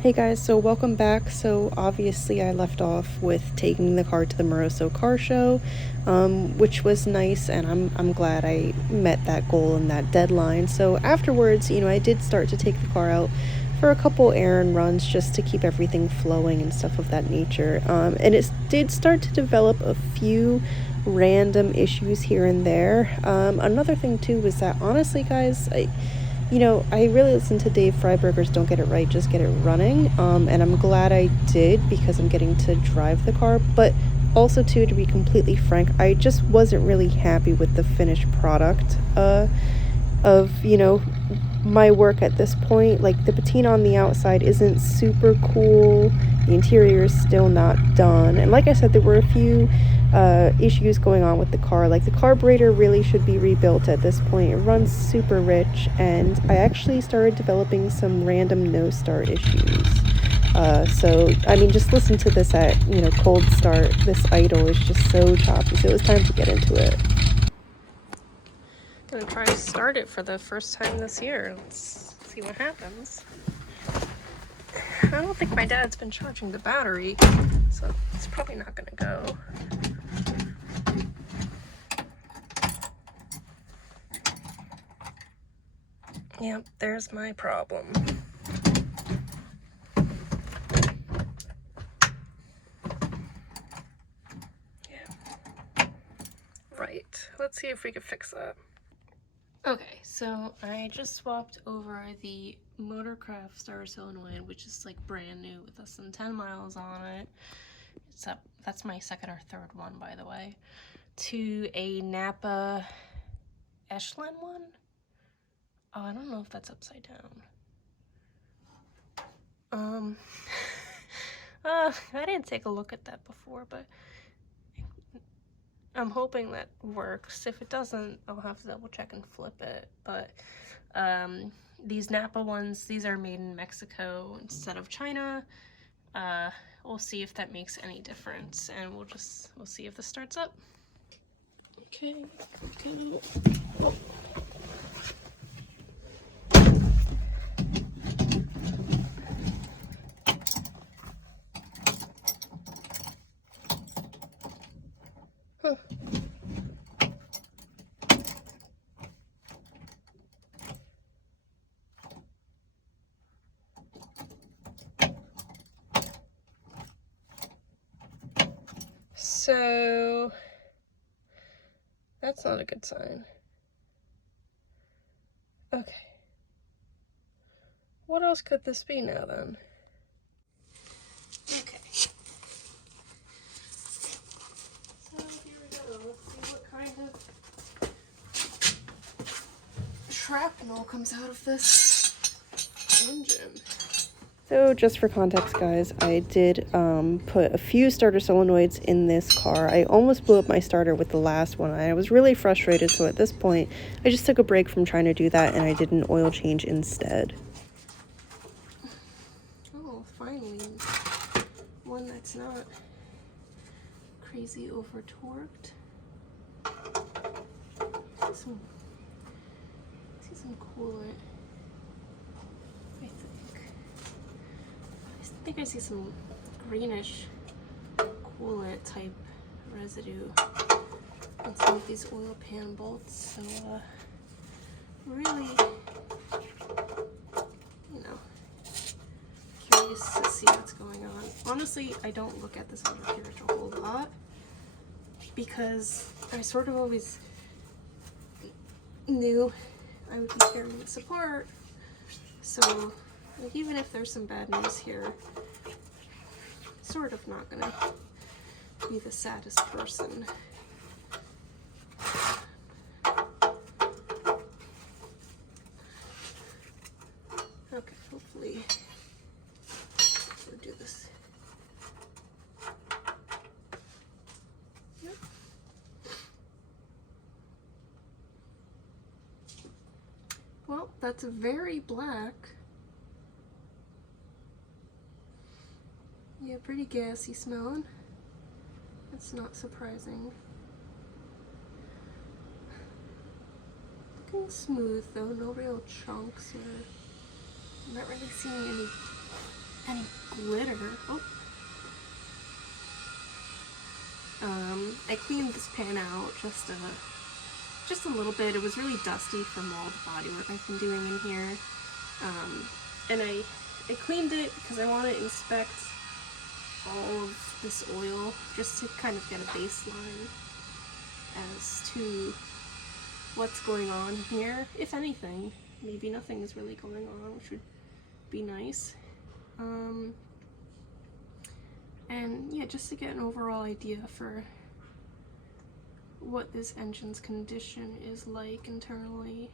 Hey guys, so welcome back. So obviously I left off with taking the car to the Moroso car show, which was nice, and I'm glad I met that goal and that deadline. So afterwards, I did start to take the car out for a couple errand runs just to keep everything flowing and stuff of that nature. And it did start to develop a few random issues here and there. Another thing too was that honestly, guys, I really listen to Dave Freiberger's Don't Get It Right, Just Get It Running. And I'm glad I did because I'm getting to drive the car. But also, too, to be completely frank, I just wasn't really happy with the finished product of, my work at this point. Like, the patina on the outside isn't super cool. The interior is still not done. And like I said, there were a few issues going on with the car. Like, the carburetor really should be rebuilt at this point. It runs super rich, and I actually started developing some random no-start issues. So, I mean, just listen to this at, cold start. This idle is just so choppy, so it was time to get into it. Gonna try to start it for the first time this year. Let's see what happens. I don't think my dad's been charging the battery, so it's probably not gonna go. Yep, there's my problem. Yeah. Right, let's see if we can fix that. Okay, so I just swapped over the Motorcraft starter solenoid, which is like brand new with less than 10 miles on it. That's my second or third one, by the way, to a Napa Echelon one. Oh, I don't know if that's upside down. I didn't take a look at that before, but I'm hoping that works. If it doesn't, I'll have to double check and flip it. But these Napa ones, these are made in Mexico instead of China. We'll see if that makes any difference, and we'll see if this starts up. Okay, go. Oh. Huh. So that's not a good sign. Okay. What else could this be now then? Okay. So here we go. Let's see what kind of shrapnel comes out of this engine. So just for context, guys, I did put a few starter solenoids in this car. I almost blew up my starter with the last one. I was really frustrated, so at this point, I just took a break from trying to do that, and I did an oil change instead. Oh, finally. One that's not crazy over-torqued. See some coolant. I think I see some greenish coolant type residue on some of these oil pan bolts. So really, curious to see what's going on. Honestly, I don't look at this undercarriage a whole lot because I sort of always knew I would be carrying this apart. So like, even if there's some bad news here, sort of not gonna be the saddest person. Okay, hopefully we'll do this. Yep. Well, that's very black. Yeah, pretty gassy smelling. That's not surprising. Looking smooth though, no real chunks or I'm not really seeing trigger. Oh. I cleaned this pan out just a little bit. It was really dusty from all the body work I've been doing in here. And I cleaned it because I want to inspect all of this oil just to kind of get a baseline as to what's going on here, if anything. Maybe nothing is really going on, which would be nice. And yeah, just to get an overall idea for what this engine's condition is like internally.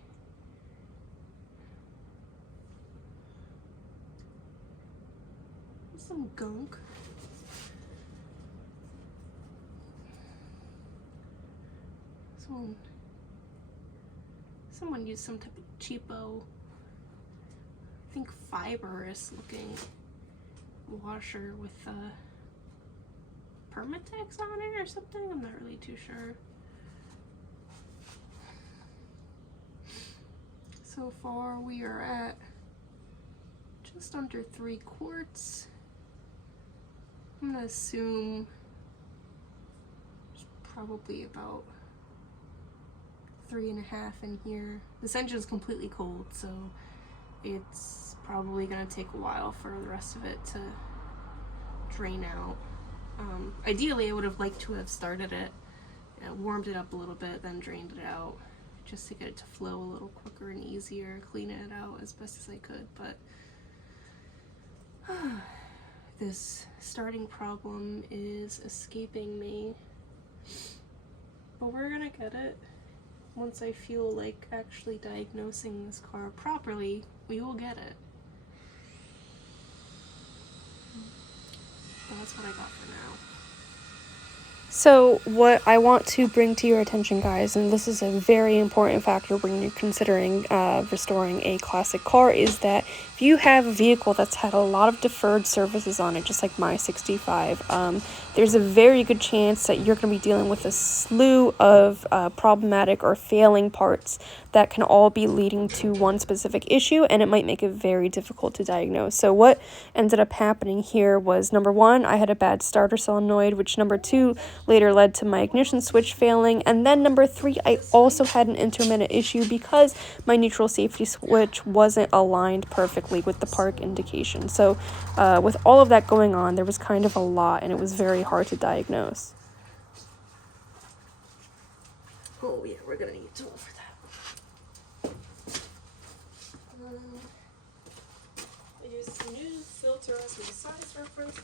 Some gunk. Someone used some type of cheapo, I think fibrous looking washer with Permatex on it or something. I'm not really too sure. So far we are at just under 3 quarts. I'm gonna assume there's probably about 3.5 in here. This engine is completely cold, so it's probably gonna take a while for the rest of it to drain out. Ideally, I would have liked to have started it, warmed it up a little bit, then drained it out, just to get it to flow a little quicker and easier, cleaning it out as best as I could, but this starting problem is escaping me. But we're gonna get it. Once I feel like actually diagnosing this car properly, we will get it. But that's what I got for now. So what I want to bring to your attention, guys, and this is a very important factor when you're considering restoring a classic car, is that if you have a vehicle that's had a lot of deferred services on it, just like my 65, there's a very good chance that you're going to be dealing with a slew of problematic or failing parts that can all be leading to one specific issue, and it might make it very difficult to diagnose. So what ended up happening here was, number one, I had a bad starter solenoid, which number two later led to my ignition switch failing, and then number three, I also had an intermittent issue because my neutral safety switch wasn't aligned perfectly with the park indication. So with all of that going on, there was kind of a lot, and it was very hard to diagnose. Oh yeah, we're gonna need a tool for that. I used some new filter as my size reference.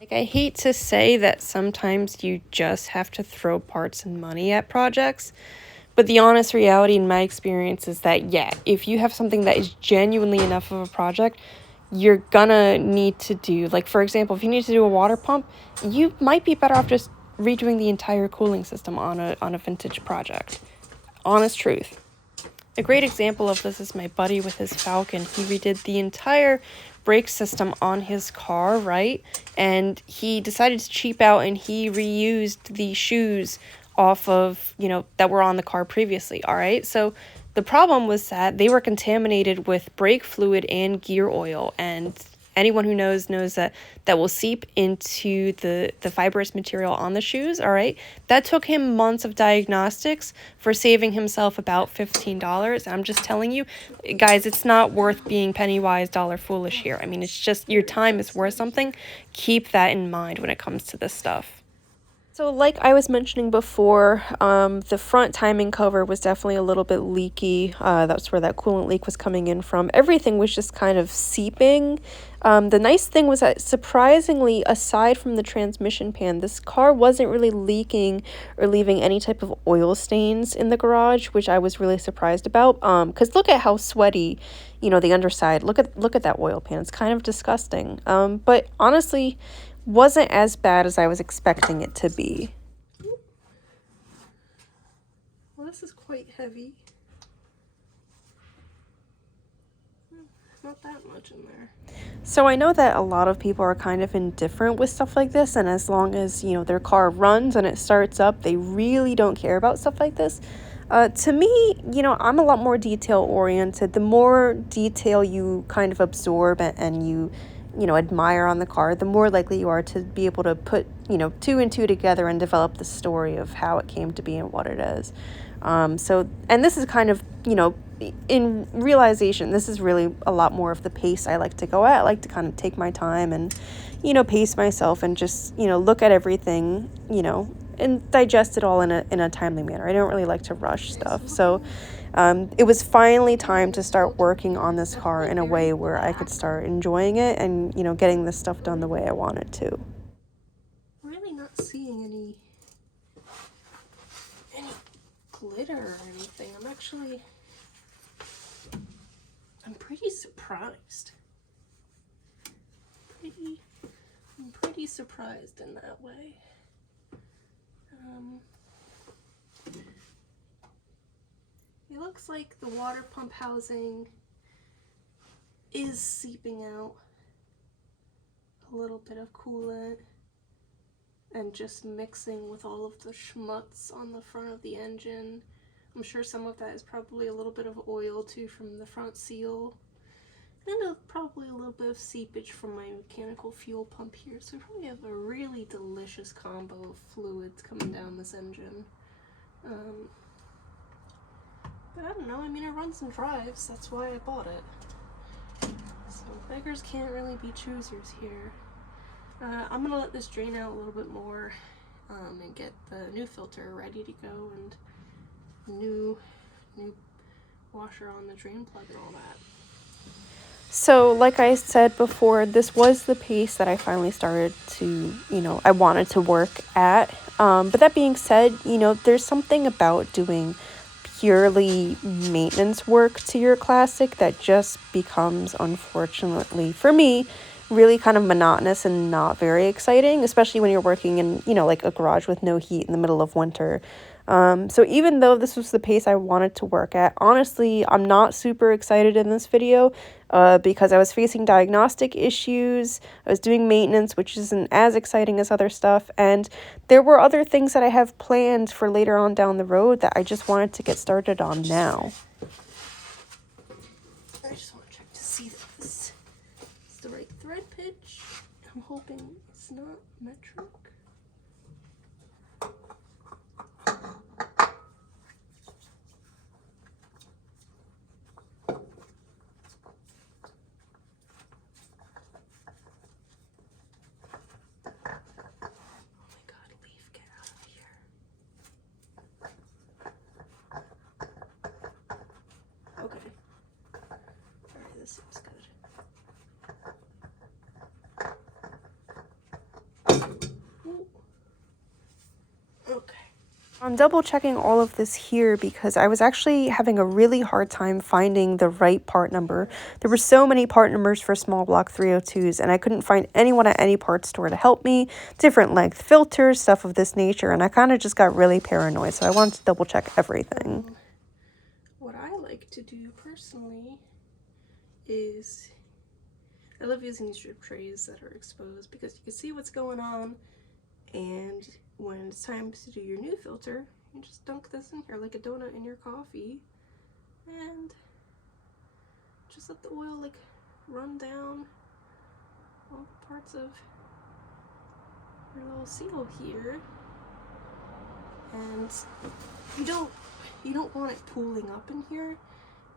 Like, I hate to say that sometimes you just have to throw parts and money at projects, but the honest reality in my experience is that, yeah, if you have something that is genuinely enough of a project, you're gonna need to do, like, for example, if you need to do a water pump, you might be better off just redoing the entire cooling system on a vintage project. Honest truth. A great example of this is my buddy with his Falcon. He redid the entire brake system on his car, right? And he decided to cheap out, and he reused the shoes off of, that were on the car previously, all right? So the problem was that they were contaminated with brake fluid and gear oil, and anyone who knows that will seep into the fibrous material on the shoes, all right? That took him months of diagnostics for saving himself about $15. I'm just telling you, guys, it's not worth being penny wise, dollar foolish here. I mean, it's just your time is worth something. Keep that in mind when it comes to this stuff. So like I was mentioning before, the front timing cover was definitely a little bit leaky. That's where that coolant leak was coming in from. Everything was just kind of seeping. The nice thing was that, surprisingly, aside from the transmission pan, this car wasn't really leaking or leaving any type of oil stains in the garage, which I was really surprised about. Because look at how sweaty, the underside. Look at that oil pan. It's kind of disgusting. But honestly, wasn't as bad as I was expecting it to be. Well, this is quite heavy. Not that much in there. So I know that a lot of people are kind of indifferent with stuff like this, and as long as, their car runs and it starts up, they really don't care about stuff like this. To me, you know, I'm a lot more detail oriented. The more detail you kind of absorb and you know, admire on the car, the more likely you are to be able to put, you know, two and two together and develop the story of how it came to be and what it is. So, and this is kind of, you know, in realization, this is really a lot more of the pace I like to go at. I like to kind of take my time and, you know, pace myself and just, you know, look at everything, you know, and digest it all in a timely manner. I don't really like to rush stuff. So it was finally time to start working on this car in a way where I could start enjoying it and, you know, getting this stuff done the way I wanted to. Really not seeing any glitter or anything. I'm pretty surprised. I'm pretty surprised in that way. It looks like the water pump housing is seeping out a little bit of coolant and just mixing with all of the schmutz on the front of the engine. I'm sure some of that is probably a little bit of oil too from the front seal, and probably a little bit of seepage from my mechanical fuel pump here. So we probably have a really delicious combo of fluids coming down this engine. But I don't know, I mean, it runs and drives, that's why I bought it. So beggars can't really be choosers here. I'm gonna let this drain out a little bit more and get the new filter ready to go, and new washer on the drain plug and all that. So, like I said before, this was the pace that I finally started to, you know, I wanted to work at. But that being said, you know, there's something about doing purely maintenance work to your classic that just becomes, unfortunately, for me, really kind of monotonous and not very exciting, especially when you're working in, you know, like a garage with no heat in the middle of winter. So even though this was the pace I wanted to work at, honestly, I'm not super excited in this video because I was facing diagnostic issues, I was doing maintenance, which isn't as exciting as other stuff, and there were other things that I have planned for later on down the road that I just wanted to get started on now. I just want to check to see that this is the right thread pitch. I'm hoping it's not metric. Okay. Alright, this seems good. Ooh. Okay. I'm double checking all of this here because I was actually having a really hard time finding the right part number. There were so many part numbers for small block 302s and I couldn't find anyone at any parts store to help me. Different length filters, stuff of this nature, and I kind of just got really paranoid, so I wanted to double check everything. What I like to do personally is I love using these drip trays that are exposed because you can see what's going on, and when it's time to do your new filter, you just dunk this in here like a donut in your coffee and just let the oil like run down all the parts of your little seal here. And you don't want it pooling up in here,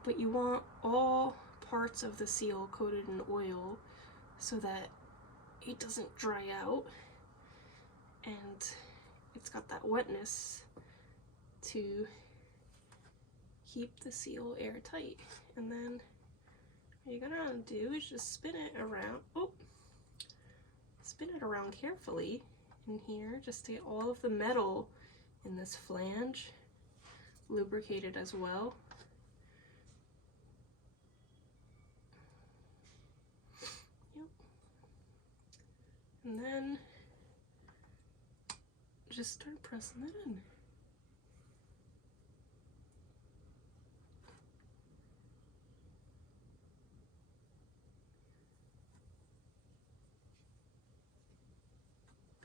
but you want all parts of the seal coated in oil so that it doesn't dry out and it's got that wetness to keep the seal airtight. And then what you're gonna do is just spin it around. Spin it around carefully in here just to get all of the metal in this flange lubricated as well. Yep. And then just start pressing it in.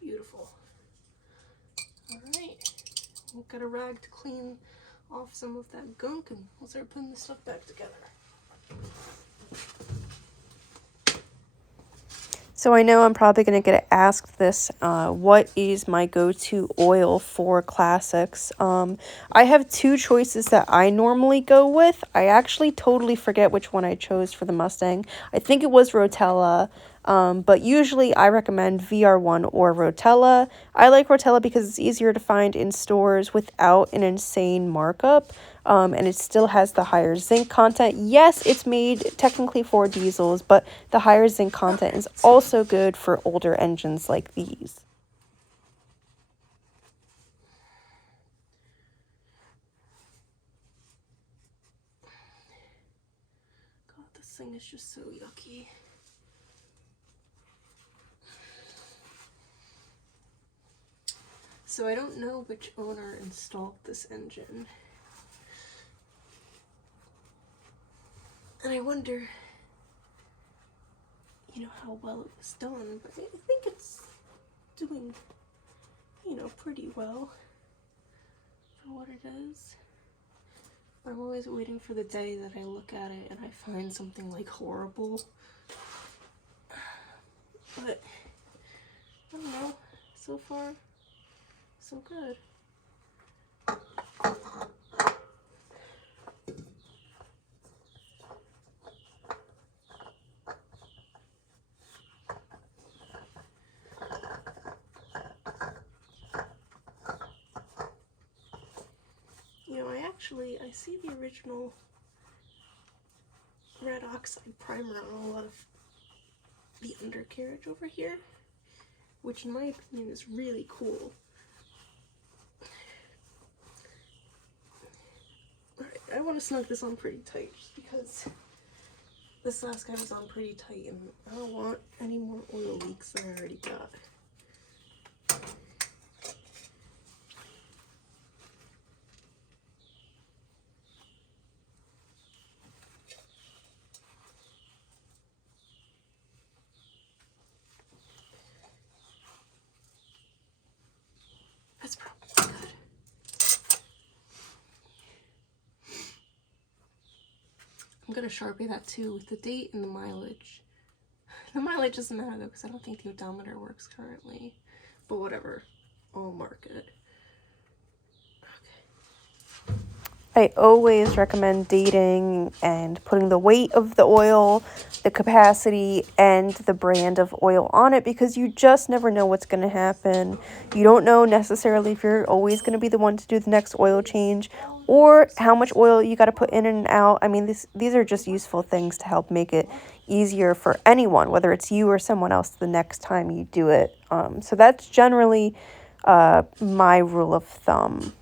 Beautiful. All right, we've got a rag to clean off some of that gunk and we'll start putting this stuff back together. So I know I'm probably going to get asked this, what is my go-to oil for classics? I have two choices that I normally go with. I actually totally forget which one I chose for the Mustang. I think it was Rotella, but usually I recommend VR1 or Rotella. I like Rotella because it's easier to find in stores without an insane markup. And it still has the higher zinc content. Yes, it's made technically for diesels, but the higher zinc content is also good for older engines like these. God, this thing is just so yucky. So I don't know which owner installed this engine. And I wonder, you know, how well it was done, but I think it's doing, you know, pretty well for what it is. I'm always waiting for the day that I look at it and I find something like horrible. But I don't know, so far, so good. You know, I see the original red oxide primer on a lot of the undercarriage over here, which in my opinion is really cool. Alright, I want to snug this on pretty tight just because this last guy was on pretty tight and I don't want any more oil leaks than I already got. That's probably good. I'm gonna Sharpie that too with the date and the mileage. The mileage doesn't matter though because I don't think the odometer works currently. But whatever, I'll mark it. I always recommend dating and putting the weight of the oil, the capacity, and the brand of oil on it because you just never know what's going to happen. You don't know necessarily if you're always going to be the one to do the next oil change or how much oil you got to put in and out. I mean, these are just useful things to help make it easier for anyone, whether it's you or someone else the next time you do it. So that's generally my rule of thumb.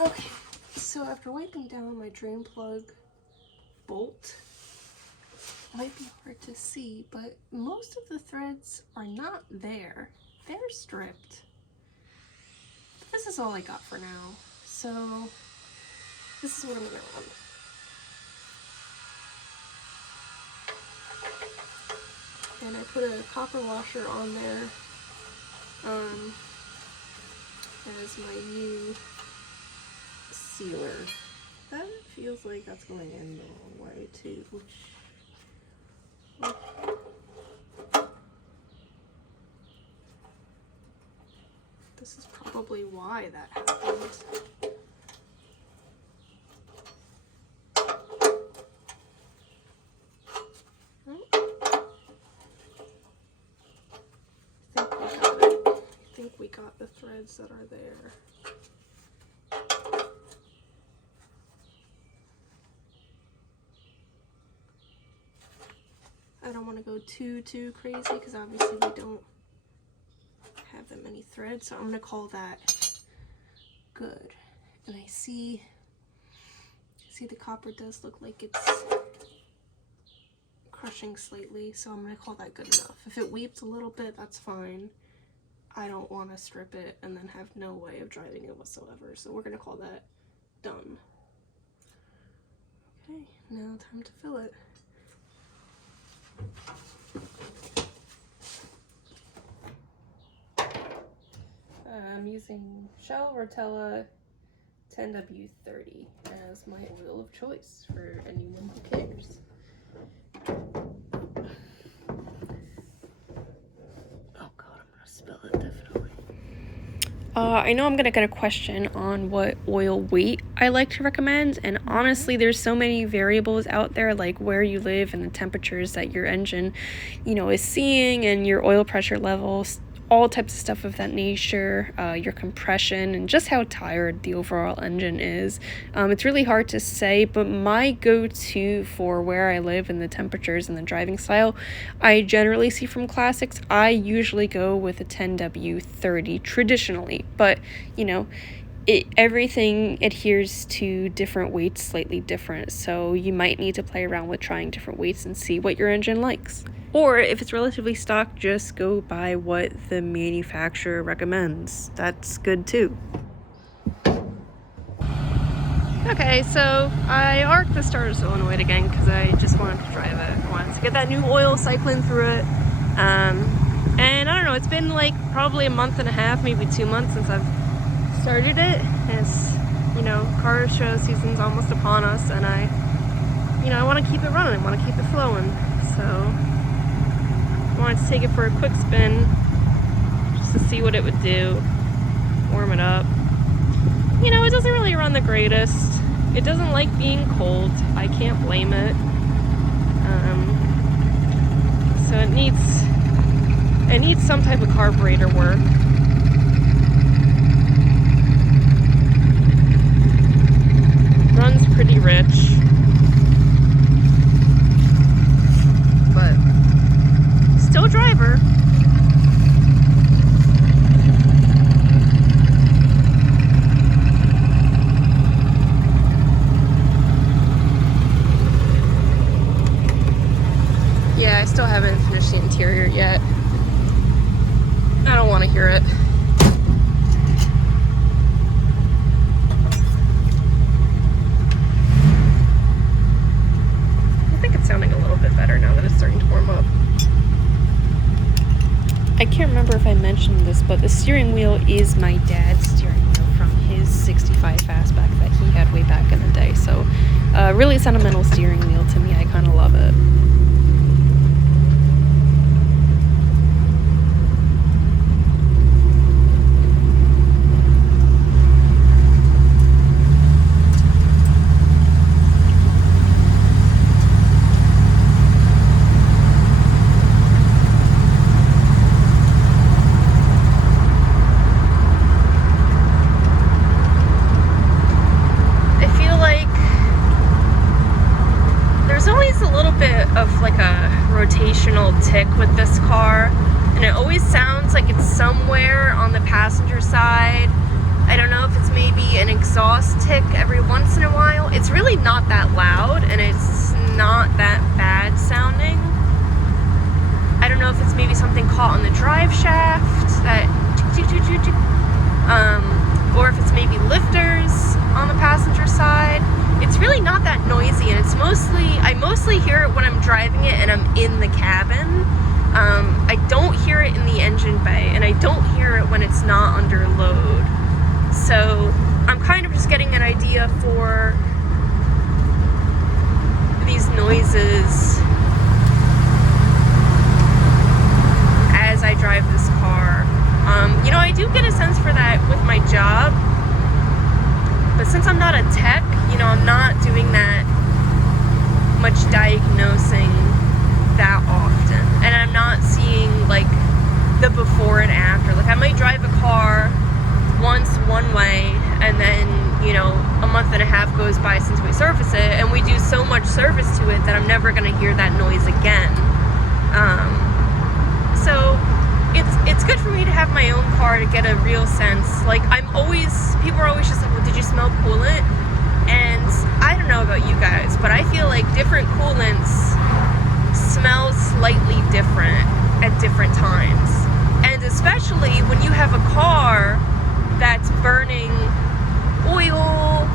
Okay, so after wiping down my drain plug bolt, it might be hard to see, but most of the threads are not there. They're stripped. This is all I got for now, so this is what I'm gonna run. And I put a copper washer on there as my new sealer. That feels like that's going in the wrong way too, which this is probably why that happened. I think we got the threads that are there. I don't want to go too crazy because obviously we don't have that many threads, so I'm going to call that good. And I see the copper does look like it's crushing slightly, so I'm going to call that good enough. If it weeps a little bit, that's fine. I don't want to strip it and then have no way of driving it whatsoever, so we're going to call that done. Okay, now time to fill it. I'm using Shell Rotella 10W30 as my oil of choice for anyone who cares. Oh god, I'm gonna spill it definitely. I know I'm gonna get a question on what oil weight I like to recommend, and honestly, there's so many variables out there, like where you live and the temperatures that your engine, is seeing, and your oil pressure levels, all types of stuff of that nature, your compression, and just how tired the overall engine is. It's really hard to say, but my go-to for where I live and the temperatures and the driving style I generally see from classics, I usually go with a 10W30 traditionally, but everything adheres to different weights slightly different, so you might need to play around with trying different weights and see what your engine likes. Or if it's relatively stock, just go by what the manufacturer recommends. That's good too. Okay, so I arced the starter solenoid again because I just wanted to drive it. I wanted to get that new oil cycling through it. And I don't know, it's been like probably a month and a half, maybe 2 months since I've started it. It's, car show season's almost upon us, and I want to keep it running, I want to keep it flowing. So I wanted to take it for a quick spin just to see what it would do, warm it up. It doesn't really run the greatest. It doesn't like being cold. I can't blame it. So it needs some type of carburetor work. Runs pretty rich, but still driver. Yeah, I still haven't finished the interior yet. I don't want to hear it. I think it's sounding a little bit better now that it's starting to warm up. I can't remember if I mentioned this, but the steering wheel is my dad's steering wheel from his 65 Fastback that he had way back in the day. So really sentimental steering wheel to me. I kind of love it. Tick with this car, and it always sounds like it's somewhere on the passenger side. I don't know if it's maybe an exhaust tick every once in a while. It's really not that loud, and it's not that bad sounding. I don't know if it's maybe something caught on the drive shaft, that or if it's maybe lifters on the passenger side. It's really not that noisy, and I mostly hear it when I'm driving it and I'm in the cabin. I don't hear it in the engine bay, and I don't hear it when it's not under load. So I'm kind of just getting an idea for these noises as I drive this car. I do get a sense for that with my job, but since I'm not a tech, I'm not doing that much diagnosing that often, and I'm not seeing like the before and after. Like I might drive a car once one way, and then a month and a half goes by since we service it, and we do so much service to it that I'm never going to hear that noise again. So it's good for me to have my own car to get a real sense. Like people are always just like, well, did you smell coolant? And I don't know about you guys, but I feel like different coolants smell slightly different at different times. And especially when you have a car that's burning oil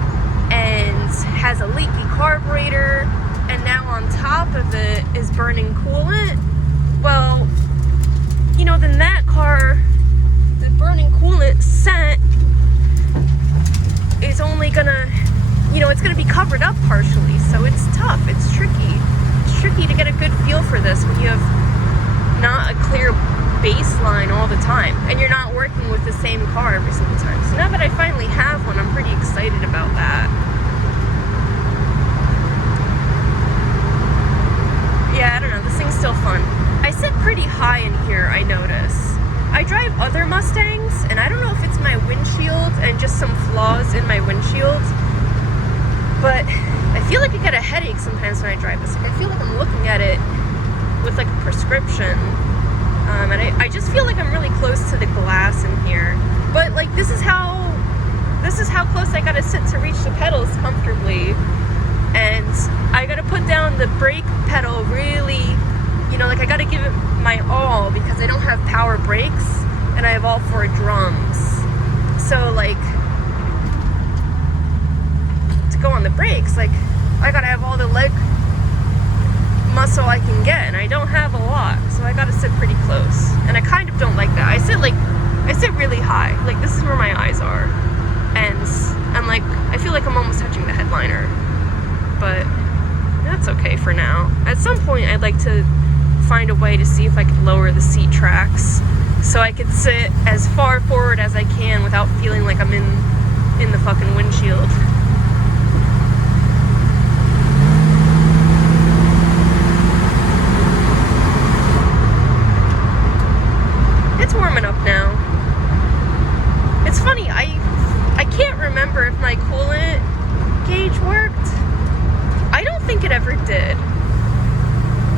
and has a leaky carburetor, and now on top of it is burning coolant, well, you know, then that car, the burning coolant scent is only gonna, you know, it's gonna be covered up partially, so it's tough, it's tricky. It's tricky to get a good feel for this when you have not a clear baseline all the time, and you're not working with the same car every single time. So now that I finally have one, I'm pretty excited about that. Yeah, I don't know, this thing's still fun. I sit pretty high in here, I notice. I drive other Mustangs, and I don't know if it's my windshield and just some flaws in my windshield, but I feel like I get a headache sometimes when I drive this. Like, I feel like I'm looking at it with like a prescription, and I just feel like I'm really close to the glass in here. But like, this is how close I gotta sit to reach the pedals comfortably, and I gotta put down the brake pedal really, you know, like I gotta give it my all because I don't have power brakes and I have all 4 drums. So like, to go on the brakes, like I gotta have all the leg muscle I can get, and I don't have a lot, so I gotta sit pretty close. And I kind of don't like that. I sit really high. Like, this is where my eyes are, and I'm like, I feel like I'm almost touching the headliner, but that's okay for now. At some point, I'd like to find a way to see if I could lower the seat tracks so I could sit as far forward as I can without feeling like I'm in the fucking windshield. It's warming up now. It's funny, I can't remember if my coolant gauge worked. I don't think it ever did.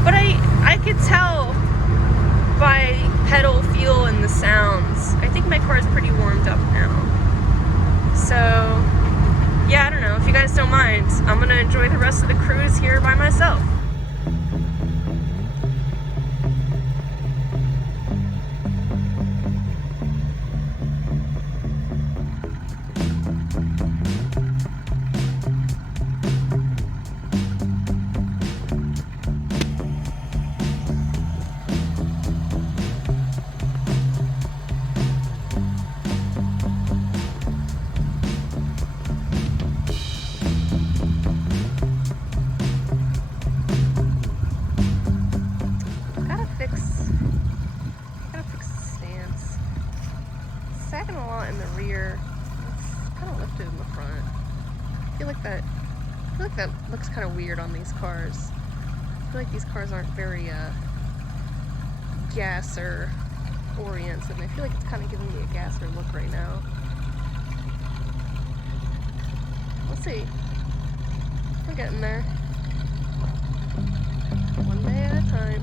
But I could tell by pedal feel and the sounds. I think my car is pretty warmed up now. So, yeah, I don't know. If you guys don't mind, I'm gonna enjoy the rest of the cruise here by myself. Sagging a lot in the rear. It's kind of lifted in the front. I feel like that looks kind of weird on these cars. I feel like these cars aren't very gasser oriented, and I feel like it's kind of giving me a gasser look right now. We'll see. We're getting there. One day at a time.